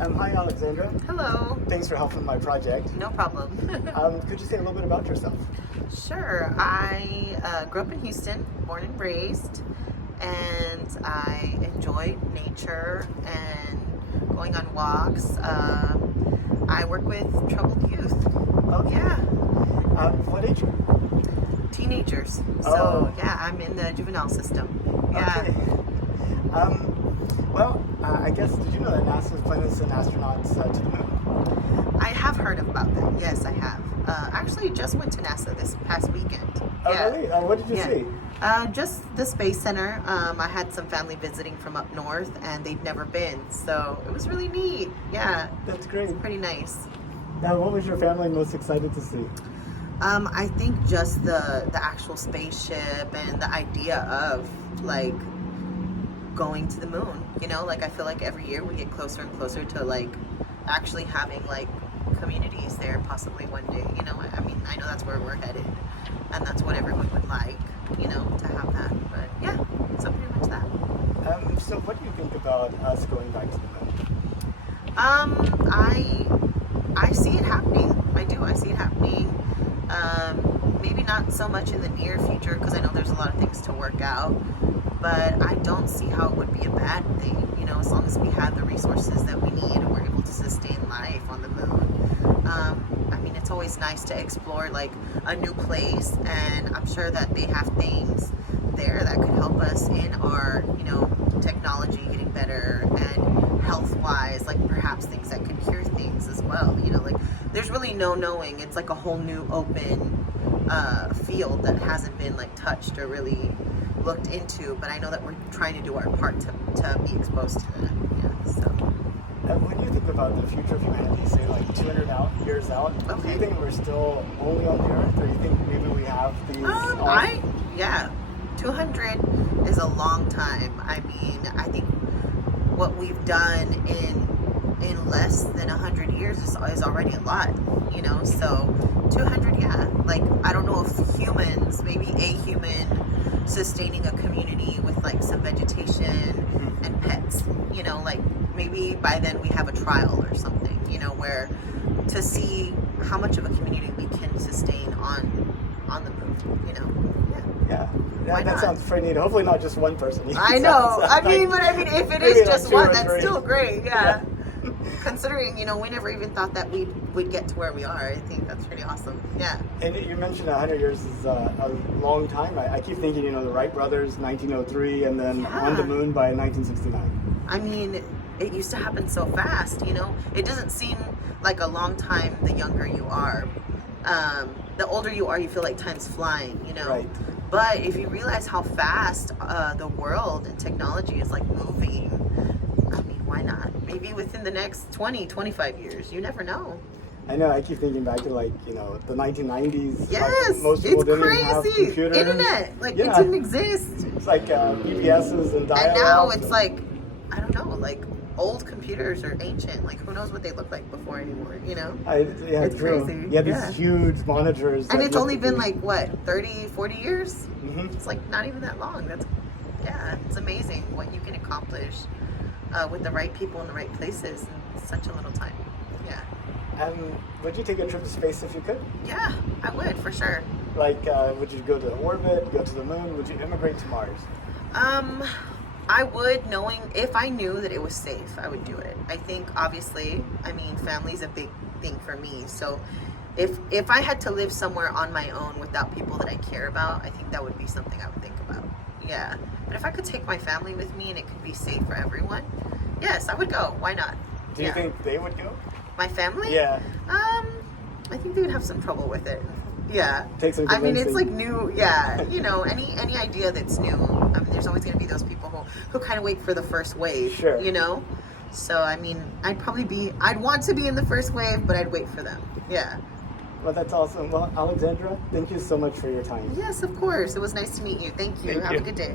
Hi, Alexandra. Hello. Thanks for helping my project. No problem. Could you say a little bit about yourself? Sure. I grew up in Houston, born and raised, and I enjoy nature and going on walks. I work with troubled youth. Okay. Yeah, What age? teenagers. Oh. So yeah, I'm in the juvenile system. Yeah. Okay. I guess, did you know that NASA is planning to send astronauts to the moon? I have heard about that. Yes, I have. Actually, just went to NASA this past weekend. Oh, Yeah. really? What did you see? Just the Space Center. I had some family visiting from up north, and they'd never been, so it was really neat. Yeah, That's great. pretty nice. Now, what was your family most excited to see? I think just the actual spaceship and the idea of like going to the moon. You know, like I feel like every year we get closer and closer to like actually having like communities there, possibly one day. You know, I mean, I know that's where we're headed, and that's what everyone would like. You know, to have that. But yeah, so pretty much that. So what do you think about us going back to the moon? I see it happening. I do. I see it happening. Maybe not so much in the near future because I know there's a lot of things to work out. But I don't see how it would be a bad thing. You know, as long as we have the resources that we need and we're able to sustain life on the moon. I mean, it's always nice to explore like a new place, and I'm sure that they have things there that could help us in our, you know, technology getting better and health-wise, like perhaps things that could cure things as well. You know, like there's really no knowing. It's like a whole new open field that hasn't been like touched or really looked into. But I know that we're trying to do our part to be exposed to that. Yeah. So. When you think about the future of humanity, say like 200 years out, do Okay. you think we're still only on the Earth, or do you think maybe we have these? Yeah, 200 is a long time. I mean, I think what we've done in less than 100 years is already a lot, you know. So 200, yeah. Like I don't know if humans, maybe a human sustaining a community with like some vegetation and pets, you know, like maybe by then we have a trial or something, you know, where to see how much of a community we can sustain on the moon, you know. Yeah, Why that not? sounds pretty neat. Hopefully not just one person. I know. Sounds I mean, like- but I mean, if it maybe is like just two or one, that's three. still great. Yeah. Yeah. Considering, you know, we never even thought that we'd get to where we are. I think that's pretty awesome. Yeah. And you mentioned 100 years is a long time. I keep thinking, you know, the Wright brothers, 1903, and then on the Yeah. moon by 1969. I mean, it used to happen so fast, you know? It doesn't seem like a long time the younger you are. The older you are, you feel like time's flying, you know? Right. But if you realize how fast the world and technology is like moving, I mean, why not? Maybe within the next 20, 25 years, you never know. I know. I keep thinking back to like, you know, the 1990s. Yes, like, most people it's didn't even have crazy. computers. Internet, like it Yeah. didn't exist. It's like BBSs and dial-up. And now it's like, I don't know, like old computers are ancient. Like who knows what they look like before anymore, you know? Yeah, It's true. crazy. Yeah, these Yeah. huge monitors. And that it's used only to been be- like, what, 30, 40 years? Mhm. It's like not even that long. Yeah, it's amazing what you can accomplish with the right people in the right places in such a little time. Yeah. Would you take a trip to space if you could? Yeah, I would, for sure. Like, would you go to orbit, go to the moon? Would you immigrate to Mars? I would, knowing if I knew that it was safe, I would do it. I think obviously, I mean, family's a big thing for me. So if I had to live somewhere on my own without people that I care about, I think that would be something I would think about. Yeah. But if I could take my family with me and it could be safe for everyone, yes, I would go. Why not? Do you think they would go? My family? Yeah. I think they would have some trouble with it. Yeah. Take some I mean, it's convincing. like new. Yeah. You know, any idea that's new. I mean, there's always going to be those people who kind of wait for the first wave. Sure. You know. So I mean, I'd want to be in the first wave, but I'd wait for them. Yeah. Well, that's awesome. Well, Alexandra, thank you so much for your time. Yes, of course. It was nice to meet you. Thank you. Thank Have you. a good day.